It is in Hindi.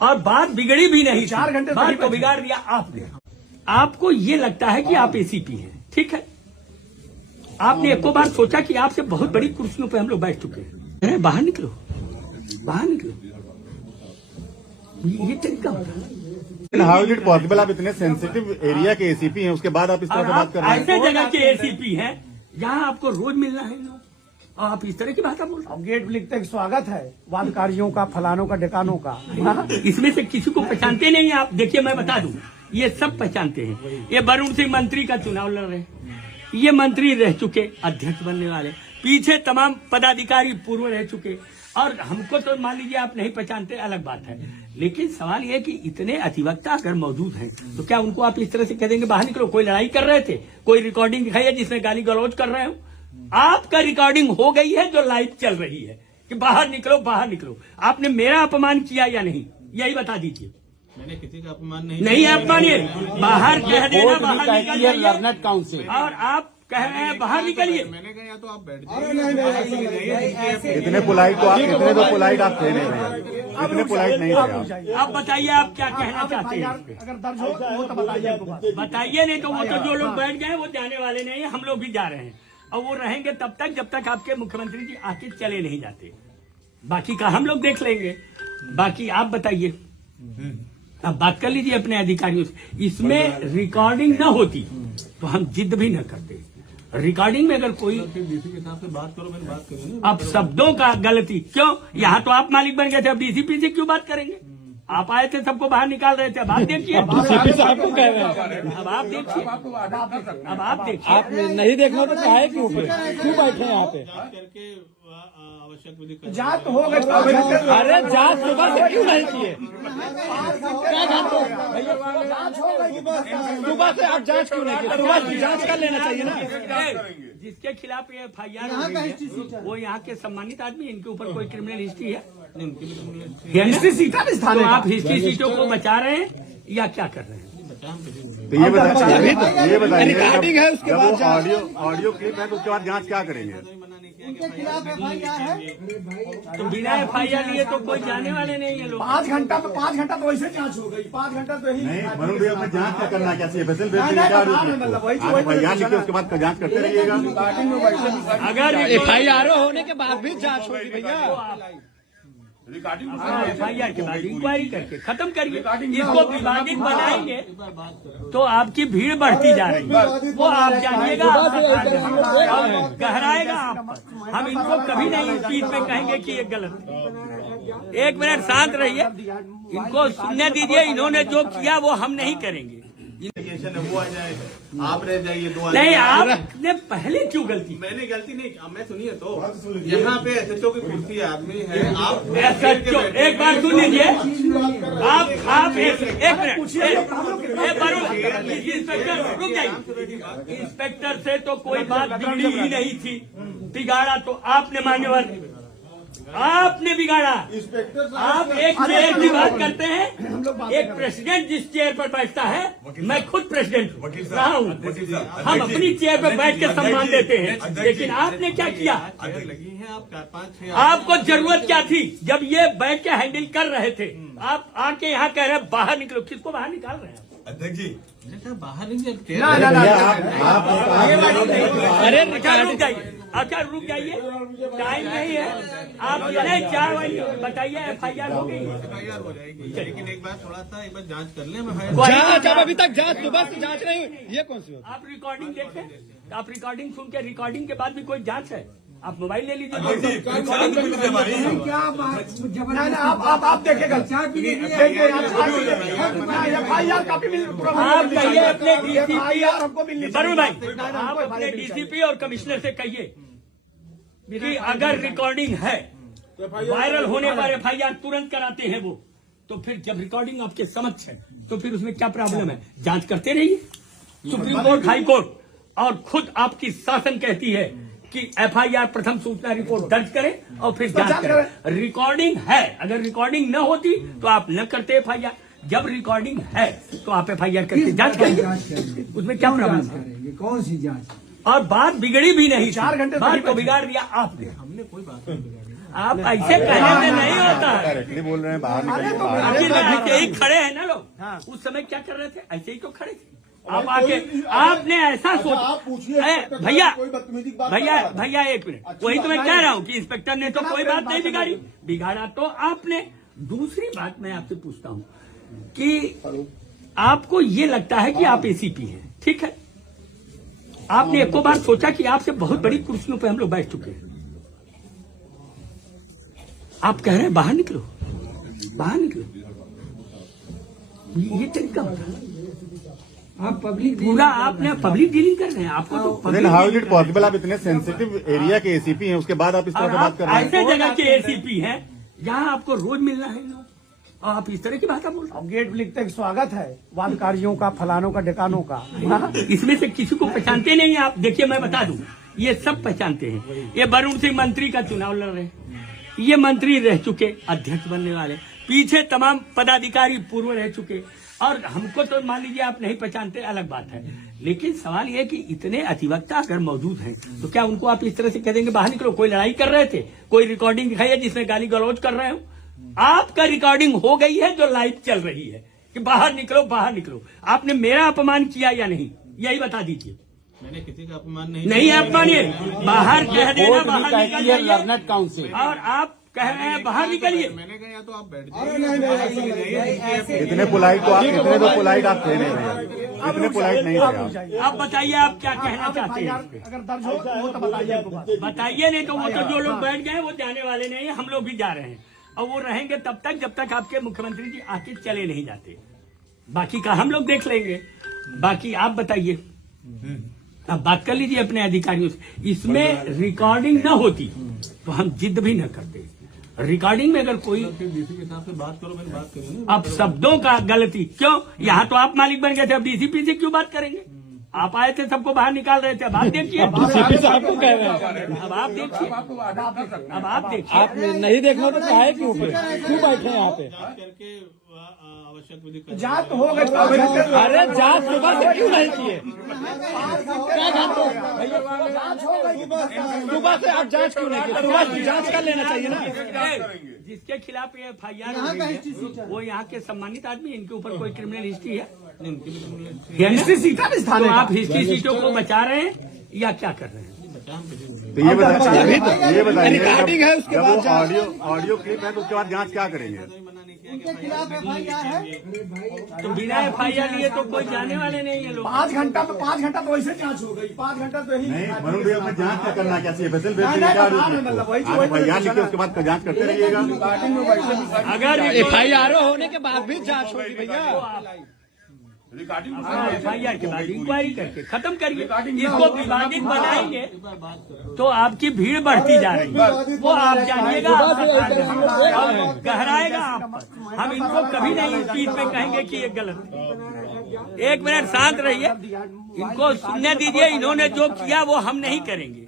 और बात बिगड़ी भी नहीं, 4 घंटे बात को बिगाड़ दिया आपने। आपको ये लगता है कि आप एसीपी हैं, ठीक है। आपने एक बार सोचा कि आपसे बहुत बड़ी कुर्सियों पे हम लोग बैठ चुके हैं। बाहर निकलो, बाहर निकलो, ये तरीका होता है। How is it possible? आप इतने सेंसिटिव एरिया के एसीपी हैं, उसके बाद आप इस तरह से बात कर रहे हैं। ऐसे जगह के एसीपी हैं जहां आपको रोज मिलना है और आप इस तरह की भाषा बोल रहे अब गेट लिखते हैं स्वागत है वादकारियों का, फलानों का, डेकानों का। हैं। इसमें से किसी को पहचानते नहीं आप। देखिए मैं बता दूं, ये सब पहचानते हैं। ये वरुण सिंह मंत्री का चुनाव लड़ रहे हैं, ये मंत्री रह चुके, अध्यक्ष बनने वाले, पीछे तमाम पदाधिकारी पूर्व रह चुके। और हमको तो मान लीजिए आप नहीं पहचानते, अलग बात है। लेकिन सवाल यह है कि इतने अधिवक्ता अगर मौजूद हैं तो क्या उनको आप इस तरह से कह देंगे बाहर निकलो? कोई लड़ाई कर रहे थे, कोई रिकॉर्डिंग दिखाई है जिसमें गाली गलौज कर रहे हो? आपका रिकॉर्डिंग हो गई है जो लाइव चल रही है कि बाहर निकलो, बाहर निकलो। आपने मेरा अपमान किया या नहीं, यही बता दीजिए। मैंने किसी का अपमान नहीं अपमानिए, बाहर कह देना, बाहर निकल जाइए। लर्नड काउंसिल और आप कह रहे हैं बाहर निकलिए। मैंने कहा या तो आप बैठ जाइए। इतने पोलाइट तो आप, इतने तो पोलाइट आप थे नहीं, इतने पोलाइट नहीं थे आप। अब बताइए आप क्या कहना चाहते हैं? अगर दर्ज हो वो तो बताइए। बताइए, नहीं तो वो तो जो लोग बैठ गए वो जाने वाले नहीं है, हम लोग भी जा रहे हैं। और वो रहेंगे तब तक जब तक आपके मुख्यमंत्री जी आके चले नहीं जाते। बाकी का हम लोग देख लेंगे। बाकी आप बताइए, अब बात कर लीजिए अपने अधिकारियों से। इसमें रिकॉर्डिंग न होती तो हम जिद भी न करते। रिकॉर्डिंग में अगर कोई डीसी के साथ से बात करो, मैंने बात करी ना। अब शब्दों का गलती क्यों? यहाँ तो आप मालिक बन गए थे, अब डीसीपी से क्यों बात करेंगे? आप आए थे, सबको बाहर निकाल रहे थे। अब आप देखिए, डीसीपी साहब को कह रहे हैं। अब आप देखिए, अब आप देखिए। आप नहीं देखना तो काहे क्यों बैठे हैं यहाँ पे? करके आवश्यक विधि जांच तो हो गई। अरे जांच सुबह से क्यों नहीं किए? क्या जांच हो सुबह से आप जांच क्यों नहीं किए? सुबह जांच कर लेना चाहिए ना। जिसके खिलाफ ये FIR वो यहाँ के सम्मानित आदमी, इनके ऊपर कोई क्रिमिनल हिस्ट्री है? हिस्ट्री सीटा नहीं तो आप हिस्ट्री सीटों को बचा रहे हैं या क्या कर रहे हैं? तो ये बताइए, रिकॉर्डिंग है उसके जब बाद वो ऑडियो क्लिप है तो उसके बाद जांच क्या करेंगे? तो बिना FIR लिए तो कोई जाने वाले नहीं है लोग। 5 घंटा तो वैसे जांच हो गई। 5 घंटा तो यही नहीं वरुण भैया, अपने जांच क्या करना है? कैसे FIR लिखिए, उसके बाद जांच करते रहिएगा। अगर FIR होने के बाद भी जांच होगी भैया। FIR के बाद इंक्वायरी करके खत्म करिए। इसको विवादित बनाएंगे तो आपकी भीड़ बढ़ती जा रही है, वो आप जानिएगा, और गहराएगा आप पर। हम इनको कभी नहीं इस चीज में कहेंगे कि ये गलत है। 1 मिनट शांत रहिए, इनको सुनने दीजिए। इन्होंने जो किया वो हम नहीं करेंगे। वो आ जाए, आप रह जाइए 2 नहीं, आपने पहले क्यों गलती? मैंने गलती नहीं, मैं सुनिए तो, यहाँ पे SHO की कुर्सी आदमी है, आप SHO एक बार सुन लीजिए। आप एक मिनट, इंस्पेक्टर रुक जाइए। इंस्पेक्टर से तो कोई बात बिगड़ी ही नहीं थी, बिगाड़ा तो आपने, मान्यवर आपने बिगाड़ा। आप एक चेयर की बात करते हैं। एक प्रेसिडेंट जिस चेयर पर बैठता है, मैं खुद प्रेसिडेंट रहा हूँ, हम अपनी चेयर पर बैठ के सम्मान देते हैं। लेकिन आपने क्या किया? लगी है आप 4-5-6। आपको जरूरत क्या थी जब ये बैठ के हैंडल कर रहे थे? आप आके यहाँ कह रहे हैं बाहर निकलो। किसको बाहर निकाल रहे हैं अध्यक्ष जी? बाहर नहीं, अरे रुक जाइए, अच्छा रुक जाइए, टाइम नहीं है। आप नहीं 4 बजे बताइए, FIR हो गई। FIR हो जाएगी, लेकिन एक बार थोड़ा सा एक बार जांच कर लें। जांच अब अभी तक जांच सुबह से जांच नहीं हुई, ये कौन सी बात? आप रिकॉर्डिंग देखें, आप रिकॉर्डिंग सुन के, रिकॉर्डिंग के बाद भी कोई जांच है? आप मोबाइल ले लीजिए। आप देखिएगा, FIR कॉपी मिल। आप कहिए अपने DCP हमको मिलनी चाहिए। भाई, आप अपने DCP और कमिश्नर से कहिए कि अगर रिकॉर्डिंग है, वायरल होने पर FIR तुरंत कराते हैं वो। तो फिर जब रिकॉर्डिंग आपके समक्ष है तो फिर उसमें क्या प्रॉब्लम है? जांच करते रहिए। सुप्रीम कोर्ट, हाई कोर्ट और खुद आपकी शासन कहती है कि FIR प्रथम सूचना रिपोर्ट दर्ज करें और फिर जांच करें। रिकॉर्डिंग है, अगर रिकॉर्डिंग न होती तो आप न करते FIR। जब रिकॉर्डिंग है तो आप FIR करके जांच करेंगे, उसमें क्या प्रॉब्लम है? कौन सी जांच? और बात बिगड़ी भी नहीं, 4 घंटे बात को बिगाड़ दिया आपने। हमने कोई बात नहीं बिगाड़ी। आप ऐसे कहने से नहीं होता है। डायरेक्टली बोल रहे हैं बाहर निकलिए बाहर आखिर ऐसे ही खड़े हैं ना लोग, उस समय क्या कर रहे थे, ऐसे ही तो खड़े थे। आप आके आपने ऐसा सोचा, भैया एक मिनट, वही तो मैं कह रहा हूँ कि इंस्पेक्टर ने तो कोई बात नहीं बिगाड़ी, बिगाड़ा तो आपने। दूसरी बात मैं आपसे पूछता हूँ कि आपको ये लगता है कि आप एसीपी हैं, ठीक है, आपने एको बार सोचा कि आपसे बहुत बड़ी कुर्सियों पे हम लोग बैठ चुके हैं, आप कह रहे हैं बाहर निकलो, बाहर निकलो, ये तरीका होता है। आप पब्लिक पूरा आपने पब्लिक डीलिंग कर रहे हैं, आपको तो then how is it possible? आप इतने सेंसिटिव एरिया के एसीपी हैं, उसके बाद आप इस तरह से बात कर रहे हैं। ऐसे जगह के एसीपी हैं जहां आपको रोज मिलना है और आप इस तरह की बात बोल रहे अब गेट लिखते हैं स्वागत है वादकारियों का, फलानों का, ढिकानों का। हैं। इसमें से किसी को पहचानते नहीं हैं आप। देखिए मैं बता दूं, ये सब पहचानते हैं। ये वरुण सिंह मंत्री का चुनाव लड़ रहे हैं, ये मंत्री रह चुके, अध्यक्ष बनने वाले, पीछे तमाम पदाधिकारी पूर्व रह चुके, और हमको तो मान लीजिए आप नहीं पहचानते, अलग बात है। लेकिन सवाल यह है कि इतने अधिवक्ता अगर मौजूद हैं तो क्या उनको आप इस तरह से कह देंगे बाहर निकलो? कोई लड़ाई कर रहे थे, कोई रिकॉर्डिंग दिखाई है जिसमें गाली गलौज कर रहे हो, आपका रिकॉर्डिंग हो गई है जो लाइव चल रही है कि बाहर निकलो, बाहर निकलो। आपने मेरा अपमान किया या नहीं, यही बता दीजिए। मैंने किसी का अपमान नहीं नहीं अपमानिए, बाहर कह देना, बाहर निकल जाइए। लर्नेड काउंसिल और आप कह रहे हैं बाहर निकलिए। मैंने कहा या तो आप बैठ जाइए। इतने पोलाइट तो आप, इतने तो पोलाइट आप थे नहीं भैया, इतने पोलाइट नहीं थे आप। आप बताइए आप क्या कहना चाहते हैं? अगर दर्ज हो तो बताइए। बताइए, नहीं तो वो तो जो लोग बैठ गए वो जाने वाले नहीं है, हम लोग भी जा रहे हैं और वो रहेंगे तब तक जब तक आपके मुख्यमंत्री जी आके चले नहीं जाते। बाकी का हम लोग देख लेंगे। बाकी आप बताइए, अब बात कर लीजिए अपने अधिकारियों से। इसमें रिकॉर्डिंग न होती तो हम जिद भी न करते। रिकॉर्डिंग में अगर कोई डीसी के साथ से बात करो, मैंने बात करी। अब शब्दों का गलती क्यों? यहाँ तो आप मालिक बन गए थे, अब डीसीपी से क्यों बात करेंगे? आप आए थे, सबको बाहर निकाल रहे थे, अब आप देखिए। डीसीपी साहब को कह रहे हैं, अब आप देखिए, अब आप देखिए। आप नहीं देखना तो काहे क्यों क्यों बैठे हैं यहाँ पे? करके आवश्यक विधि कर जांच हो गई, अरे जांच सुबह से क्यों नहीं किए? क्या जानते हो? सुबह से आप जांच क्यों नहीं किए? सुबह से जांच कर लेना चाहिए ना। जिसके खिलाफ ये FIR वो यहाँ के सम्मानित आदमी, इनके ऊपर कोई क्रिमिनल हिस्ट्री है? हिस्ट्री सीटा भी तो आप हिस्ट्री सीटों को बचा रहे हैं या क्या कर रहे हैं? तो ये बताइए, रिकॉर्डिंग है उसके बाद जब ऑडियो क्लिप है तो उसके बाद जांच क्या करेंगे? तो बिना FIR लिए तो कोई जाने वाले नहीं है लोग। 5 घंटा तो वैसे जांच हो गई। 5 घंटा तो यही नहीं वरुण भैया, अपने जांच क्या करना, क्या चाहिए? फैसल आप बयान लिखे, उसके बाद जांच करते रहिएगा। अगर FIR होने के बाद भी जांच होगी भैया। FIR के बाद इंक्वायरी करके खत्म करिए। इसको विवादित बनाएंगे तो आपकी भीड़ बढ़ती जा रही है, वो आप जानिएगा, और गहराएगा आप पर। हम इनको कभी नहीं इस चीज पे कहेंगे कि ये गलत है। एक मिनट शांत रहिए, इनको सुनने दीजिए। इन्होंने जो किया वो हम नहीं करेंगे।